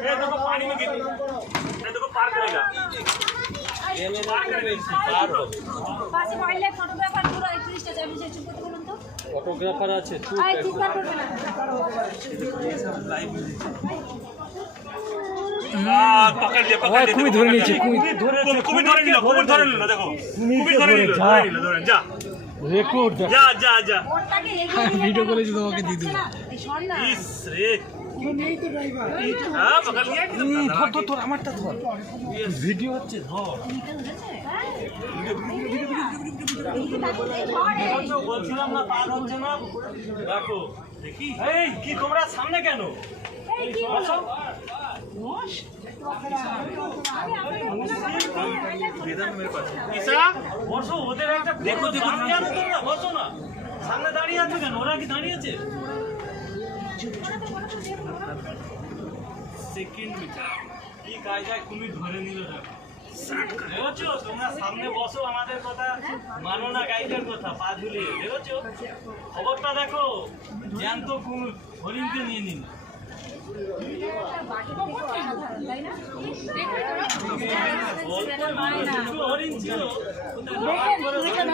ये देखो पानी में गिर ये देखो पार करेगा ये में पार करेगा पार हो পাশে ওয়াইল্ড লাইফ ফটোগ্রাফার পুরো 31 টা চাবি চুপ করতে বলুন তো फोटोग्राफर আছে চুপ আই চিৎকার করবে না पकड़ लिया कुबी धरे नीचे कुबी धरे निलो देखो कुबी धरे निलो जा রেকর্ড जा जा जा ওটাকে এগিয়ে ভিডিও করেছি তোমাকে দিয়ে দেবো শোন না इस रे নেই তো ড্রাইভার हां पकड़ लिया ধর ধর তোর আমারটা ধর ভিডিও হচ্ছে ধর বলছিলাম না পার হচ্ছে না দেখো দেখি এই কি তোমরা সামনে কেন এই কি বলছো মোশ বেদান মেরে পাশে ঈশা বসো ওদের একটা দেখো দেখো জানো তোমরা বসো না সামনে দাঁড়িয়ে আছো কেন ওরা কি দাঁড়িয়ে আছে সেকেন্ড মিটার কি কায়দায় তুমি ধরে নিল দেখো দেখছো তোমরা সামনে বসো আমাদের কথা মানো না গাইডের কথা পা ঝুলিয়ে দেখছো খবরটা দেখো জ্যান্ত কুমির হরিণকে নিয়ে নিন তাই না হরিণ ছিল দেখেন